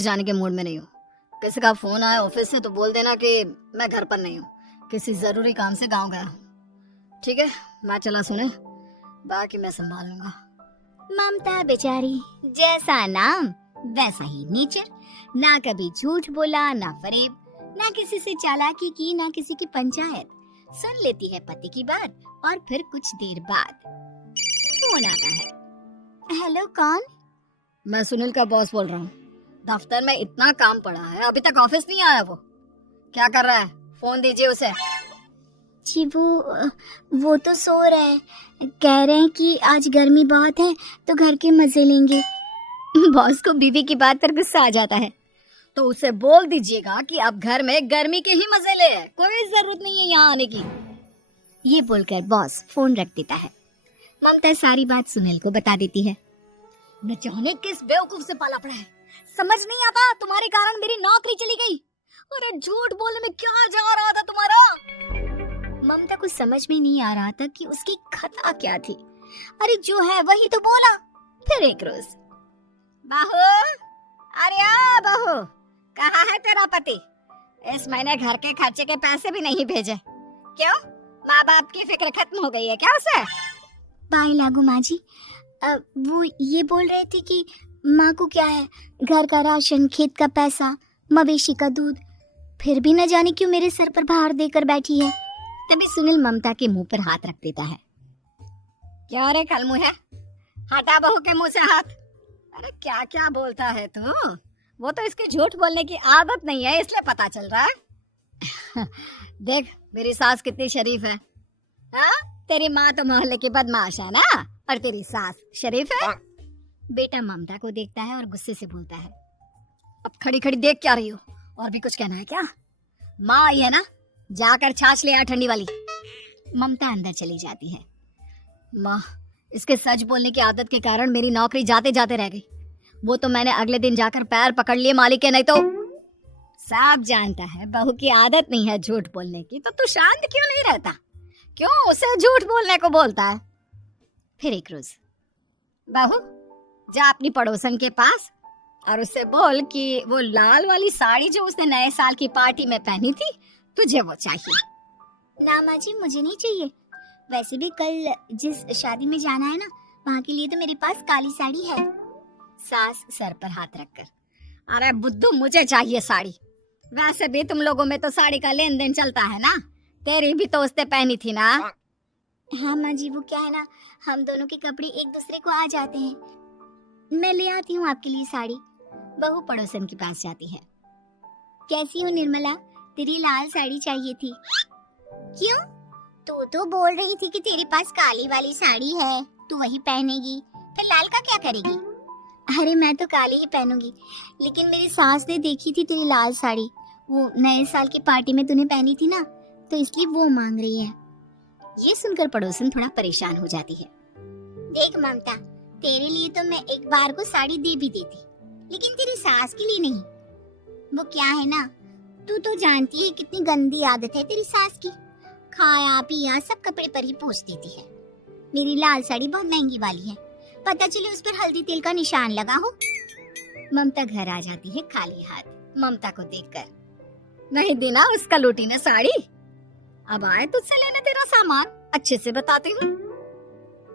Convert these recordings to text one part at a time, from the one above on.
जाने के मूड में नहीं हूँ। किसी का फोन आया ऑफिस से तो बोल देना कि मैं घर पर नहीं हूँ, किसी जरूरी काम से गांव गया हूँ। ठीक है, मैं चला सुने, बाकी मैं संभाल लूंगा। ममता बेचारी, जैसा नाम वैसा ही नेचर। ना कभी झूठ बोला, ना फरेब, ना किसी से चालाकी की, ना किसी की पंचायत। सुन लेती है पति की बात और फिर कुछ देर बाद फोन आता है। हेलो, कौन? मैं सुनील का बॉस बोल रहा हूँ। दफ्तर में इतना काम पड़ा है, अभी तक ऑफिस नहीं आया। वो क्या कर रहा है? फोन दीजिए उसे। जी वो तो सो रहे हैं। कह रहे हैं कि आज गर्मी बहुत है तो घर के मजे लेंगे। बॉस को बीवी की बात पर गुस्सा आ जाता है। तो उसे बोल दीजिएगा कि अब घर में गर्मी के ही मजे ले, कोई जरूरत नहीं है यहाँ आने की। ये बोलकर बॉस फोन रख देता है। ममता सारी बात सुनील को बता देती है। न जाने किस बेवकूफ से पाला पड़ा है, समझ नहीं आता। तुम्हारे कारण मेरी नौकरी चली गई। अरे झूठ बोलने में क्या जा रहा था तुम्हारा? ममता को समझ में नहीं आ रहा था कि उसकी खता क्या थी। अरे जो है वही तो बोला। फिर एक रोज, बहू, अरे बहू, कहाँ है तेरा पति? इस महीने घर के खर्चे के पैसे भी नहीं भेजे। क्यों? माँ बाप की फिक्र खत्म हो गई है क्या उसे? बाई लागू माँ जी, वो ये बोल रहे थे कि माँ को क्या है, घर का राशन, खेत का पैसा, मवेशी का दूध, फिर भी न जाने क्यों मेरे सर पर भार देकर बैठी है। तभी सुनील ममता के मुंह पर हाथ रख देता है। क्या रे कलमुहे, हटा बहू के मुंह से हाथ। अरे क्या क्या बोलता है तू? वो तो इसके झूठ बोलने की आदत नहीं है, इसलिए पता चल रहा है। देख मेरी सास कितनी शरीफ है। हाँ? तेरी माँ तो मोहल्ले की बदमाश है ना, और तेरी सास शरीफ है। बेटा ममता को देखता है और गुस्से से बोलता है। अब खड़ी खड़ी देख क्या रही हो? और भी कुछ कहना है क्या? माँ आई है ना, जाकर छाछ ले आ ठंडी वाली। ममता अंदर चली जाती है। माँ, इसके सच बोलने की आदत के कारण मेरी नौकरी जाते जाते रह गई। वो तो मैंने अगले दिन जाकर पैर पकड़ लिए मालिक के, नहीं तो। सब जानता है बहू की आदत नहीं है झूठ बोलने की, तो तू शांत क्यों नहीं रहता? क्यों उसे झूठ बोलने को बोलता है? फिर एक रोज, बहू, जा अपनी पड़ोसन के पास और उससे बोल कि वो लाल वाली साड़ी जो उसने नए साल की पार्टी में पहनी थी, तुझे वो चाहिए। ना माँ जी, मुझे नहीं चाहिए। वैसे भी कल जिस शादी में जाना है ना, वहाँ के लिए तो मेरे पास काली साड़ी है। सास सर पर हाथ रखकर, अरे बुद्धू, मुझे चाहिए साड़ी। वैसे भी तुम लोगों में तो साड़ी का लेन देन चलता है ना, तेरी भी तो उसने पहनी थी ना। हाँ माँ जी, वो क्या है ना, हम दोनों के कपड़े एक दूसरे को आ जाते हैं। मैं ले आती हूँ आपके लिए साड़ी। बहू पड़ोसन के पास जाती है। कैसी हो निर्मला, तेरी लाल साड़ी चाहिए थी। क्यों? तू तो बोल रही थी कि तेरे पास काली वाली साड़ी है, तू वही पहनेगी, फिर लाल का क्या करेगी? अरे मैं तो काली ही पहनूंगी, लेकिन मेरी सास ने देखी थी तेरी लाल साड़ी, वो नए साल की पार्टी में तूने पहनी थी ना, तो इसलिए वो मांग रही है। ये सुनकर पड़ोसन थोड़ा परेशान हो जाती है। देख ममता, तेरे लिए तो मैं एक बार को साड़ी दे भी देती, लेकिन तेरी सास के लिए नहीं। वो क्या है ना, तू तो जानती है कितनी गंदी आदत है तेरी सास की। खाया पिया सब कपड़े पर ही पोंछ देती है। मेरी लाल साड़ी बहुत महंगी वाली है, पता चले उस पर हल्दी तेल का निशान लगा हो। ममता घर आ जाती है खाली हाथ ममता को देखकर। नहीं देना उसका लूटी ने साड़ी। अब आए तुझसे लेने तेरा सामान, अच्छे से बताती हूँ।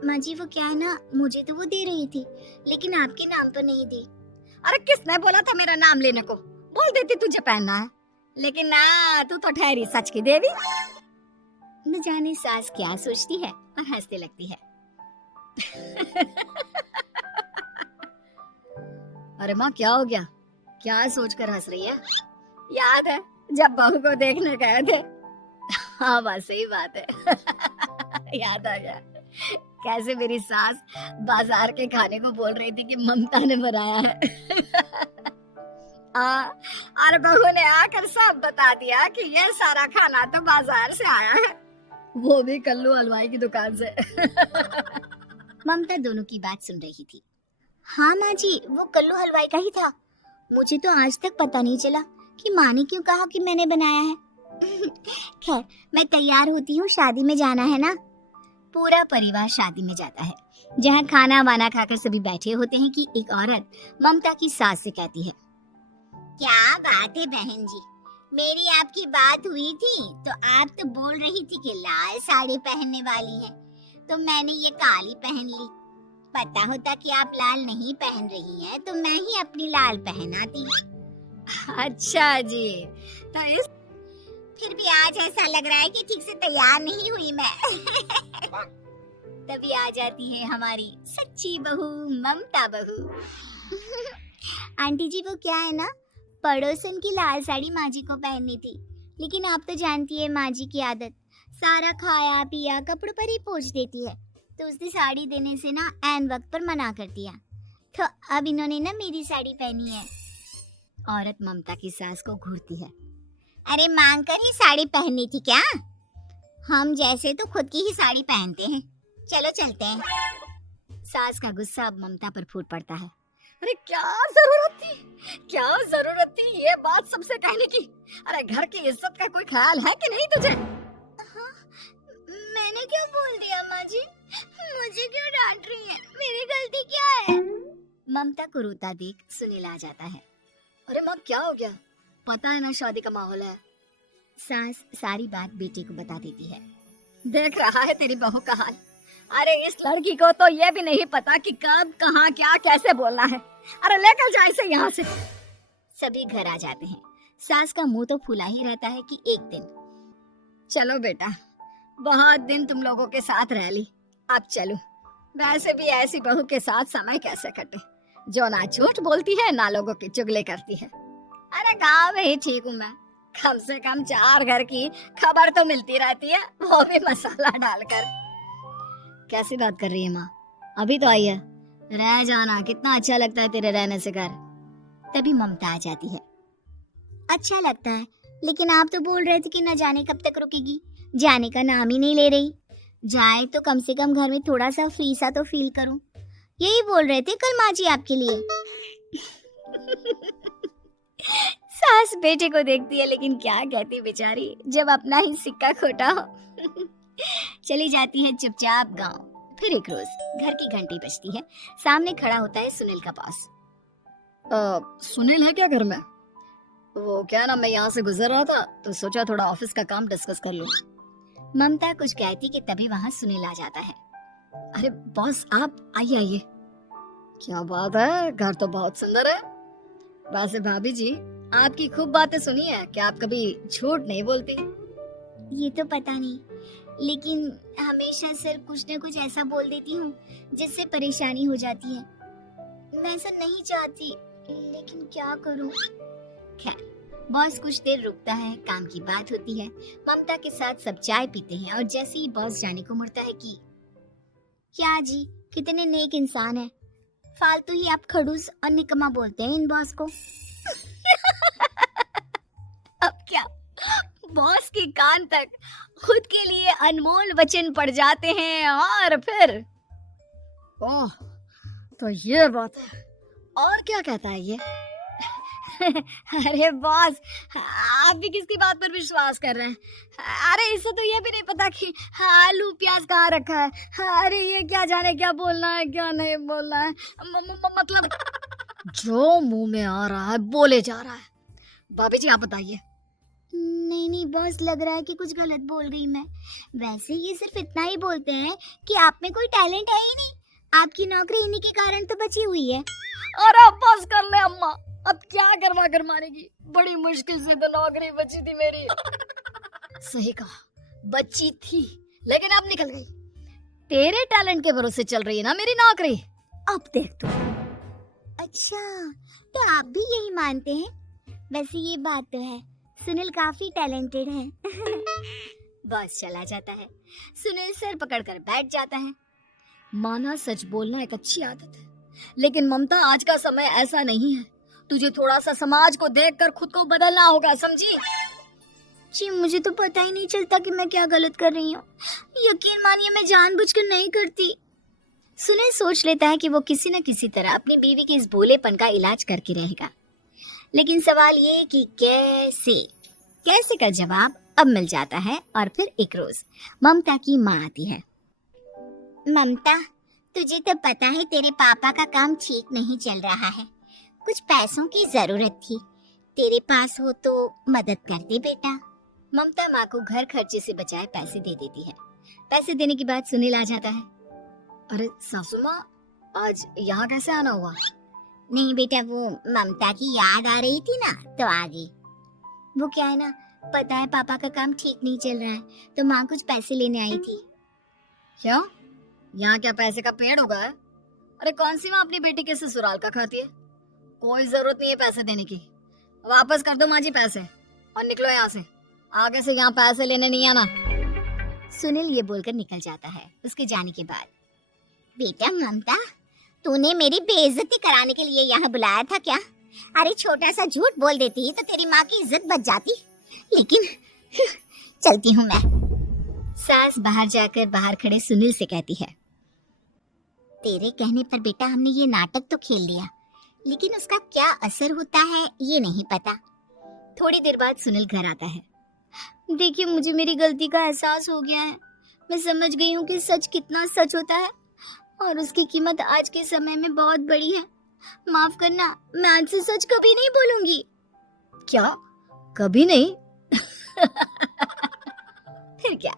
माँ जी वो क्या है ना, मुझे तो वो दे रही थी, लेकिन आपके नाम पर नहीं दी। अरे किसने बोला था मेरा नाम लेने को? बोल देती तुझे पहनना है, लेकिन ना, तू तो ठहरी सच की देवी। न जाने सास क्या सोचती है और हंसने लगती है। अरे माँ, क्या हो गया? क्या सोचकर हंस रही है? याद है जब बहू को देखने गए थे? हाँ बस सही बात है। याद आ गया कैसे मेरी सास बाजार के खाने को बोल रही थी कि ममता ने बनाया है। और बहू ने आकर सब बता दिया कि ये सारा खाना तो बाजार से आया है, वो भी कल्लू हलवाई की दुकान से। ममता दोनों की बात सुन रही थी। हाँ माँ जी, वो कल्लू हलवाई का ही था। मुझे तो आज तक पता नहीं चला कि माँ ने क्यों कहा कि मैंने बनाया है। खैर, मैं तैयार होती हूँ, शादी में जाना है ना। पूरा परिवार शादी में जाता है, जहाँ खाना वाना खाकर सभी बैठे होते हैं कि एक औरत ममता की सास से कहती है, क्या बात है बहन जी, मेरी आपकी बात हुई थी तो आप तो बोल रही थी कि लाल साड़ी पहनने वाली है, तो मैंने ये काली पहन ली। पता होता कि आप लाल नहीं पहन रही हैं तो मैं ही अपनी लाल पहनाती। अच्छा जी, तो इस फिर भी आज ऐसा लग रहा है कि ठीक से तैयार नहीं हुई मैं। तभी आ जाती है हमारी सच्ची बहू ममता बहू। आंटी जी वो क्या है ना, पड़ोसन की लाल साड़ी माँ जी को पहननी थी, लेकिन आप तो जानती है माँ जी की आदत, सारा खाया पिया कपड़ों पर ही पोंछ देती है, तो उसने साड़ी देने से ना ऐन वक्त पर मना कर दिया, तो अब इन्होंने ना मेरी साड़ी पहनी है। औरत ममता की सास को घूरती है। अरे मांग कर ही साड़ी पहननी थी क्या? हम जैसे तो खुद की ही साड़ी पहनते हैं, चलो चलते हैं। सास का गुस्सा अब ममता पर फूट पड़ता है। अरे क्या जरूरत थी, क्या जरूरत थी ये बात सबसे कहने की? अरे घर की इज्जत का कोई ख्याल है कि नहीं तुझे? हाँ, मैंने क्या बोल दिया माँ जी? मुझे क्यों डांट रही हैं? मेरी गलती क्या है? ममता को रोता देख सुनील आ जाता है। अरे माँ क्या हो गया? पता है ना शादी का माहौल है। सास सारी बात बेटे को बता देती है। देख रहा है तेरी बहू का हाल। अरे इस लड़की को तो ये भी नहीं पता कि कब कहाँ क्या कैसे बोलना है। अरे लेकर जा इसे यहाँ से। सभी घर आ जाते हैं। सास का मुंह तो फुला ही रहता है कि एक दिन। चलो बेटा, बहुत दिन तुम लोगों के साथ रह ली, अब चलो। वैसे भी ऐसी बहू के साथ समय कैसे कटे जो ना झूठ बोलती है ना लोगों की चुगली करती है। अरे गाँव में ही ठीक हूँ मैं, कम से कम 4 घर की खबर तो मिलती रहती है, वो भी मसाला डालकर। कैसी बात कर रही है माँ? अभी तो आई है, रह जाना, कितना अच्छा लगता है तेरे रहने से घर। तभी ममता आ जाती है। अच्छा लगता है, लेकिन आप तो बोल रहे थे कि न जाने कब तक रुकेगी, जाने का नाम ही नहीं ले रही। जाए तो कम से कम घर में थोड़ा सा फ्री सा तो फील करूं, यही बोल रहे थे कल माँ जी आपके लिए। सास बेटे को देखती है लेकिन क्या कहती बेचारी, जब अपना ही सिक्का खोटा हो। चली जाती है चुपचाप गांव। फिर एक रोज घर की घंटी बजती है। सामने खड़ा होता है सुनील का बॉस। सुनील है क्या घर में? वो क्या ना, मैं यहाँ से गुजर रहा था तो सोचा थोड़ा ऑफिस का काम डिस्कस कर लूं। ममता कुछ कहती कि तभी वहां सुनील आ जाता है। अरे बॉस आप आइए आइए। क्या बात है, घर तो बहुत सुंदर है। वैसे भाभी जी आपकी खूब बातें सुनी है कि आप कभी झूठ नहीं बोलती। ये तो पता नहीं, लेकिन हमेशा सर कुछ न कुछ ऐसा बोल देती हूँ जिससे परेशानी हो जाती है। मैं ऐसा नहीं चाहती, लेकिन क्या करूँ। खैर बॉस कुछ देर रुकता है, काम की बात होती है। ममता के साथ सब चाय पीते हैं और जैसे ही बॉस जाने को मुड़ता है कि क्या जी, कितने नेक इंसान है, फालतू ही आप खड़ूस और निकम्मा बोलते हैं इन बॉस को। अब क्या, बॉस के कान तक खुद के लिए अनमोल वचन पड़ जाते हैं। और फिर ओह, तो ये बात है। और क्या कहता है ये? अरे बॉस, आप भी किसकी बात पर विश्वास कर रहे हैं? अरे इसे तो ये भी नहीं पता कि आलू प्याज कहाँ रखा है। अरे ये क्या जाने क्या बोलना है क्या नहीं बोलना है। मतलब जो मुंह में आ रहा है बोले जा रहा है। भाभी जी आप बताइए। नहीं बॉस, लग रहा है कि कुछ गलत बोल गई मैं। वैसे ये सिर्फ इतना ही बोलते हैं कि आप में कोई टैलेंट है ही नहीं, आपकी नौकरी इन्हीं के कारण तो बची हुई है। अरे बस कर ले अम्मा, अब क्या गरमा कर मारेगी, बड़ी मुश्किल से तो नौकरी बची थी मेरी। सही कहा, बची थी लेकिन अब निकल गई। तेरे टैलेंट के भरोसे चल रही है ना मेरी नौकरी, अब देख तू। अच्छा, तो आप भी यही मानते हैं? वैसे ये बात तो है, सुनील काफी टैलेंटेड है। बस चला जाता है। सुनील सिर पकड़कर बैठ जाता है। माना सच बोलना एक अच्छी आदत है, लेकिन ममता आज का समय ऐसा नहीं है। तुझे थोड़ा सा समाज को देखकर खुद को बदलना होगा, समझी? जी मुझे तो पता ही नहीं चलता कि मैं क्या गलत कर रही हूँ। यकीन मानिए मैं जानबूझकर नहीं करती। सुनील सोच लेता है कि वो किसी न किसी तरह अपनी बीवी के इस भोलेपन का इलाज करके रहेगा, लेकिन सवाल ये कि कैसे का जवाब अब मिल जाता है। और फिर एक रोज ममता की माँ आती है। ममता, तुझे तो पता है तेरे पापा का काम ठीक नहीं चल रहा है, कुछ पैसों की जरूरत थी, तेरे पास हो तो मदद कर दे बेटा। ममता माँ को घर खर्चे से बचाए पैसे दे देती है। पैसे देने के बाद सुनील आ जाता है। अरे सासू माँ, आज यहाँ कैसे आना हुआ? नहीं बेटा, वो ममता की याद आ रही थी ना तो आ गई। वो क्या है ना, पता है पापा का काम ठीक नहीं चल रहा है तो माँ कुछ पैसे लेने आई थी। क्या? यहाँ क्या पैसे का पेड़ उगा है? अरे कौन सी माँ अपनी बेटी के ससुराल का खाती है? कोई जरूरत नहीं है पैसे देने की। वापस कर दो माँ जी पैसे और निकलो यहाँ से। आगे से यहाँ पैसे लेने नहीं आना। सुनील ये बोलकर निकल जाता है। उसके जाने के बाद, बेटा ममता, तूने मेरी बेइज्जती कराने के लिए यहाँ बुलाया था क्या? अरे छोटा सा झूठ बोल देती तो तेरी माँ की इज्जत बच जाती, लेकिन चलती हूँ मैं। सास बाहर जाकर बाहर खड़े सुनील से कहती है, तेरे कहने पर बेटा हमने ये नाटक तो खेल लिया, लेकिन उसका क्या असर होता है ये नहीं पता। थोड़ी देर बाद सुनील घर आता है। देखिए, मुझे मेरी गलती का एहसास हो गया है। मैं समझ गई हूँ कि सच कितना सच होता है और उसकी कीमत आज के समय में बहुत बड़ी है। माफ करना, मैं आज से सच कभी नहीं बोलूंगी। क्या? कभी नहीं? फिर क्या,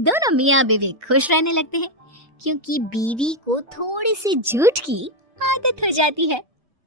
दोनों मियाँ बीवी खुश रहने लगते हैं क्योंकि बीवी को थोड़ी सी झूठ की आदत हो जाती है।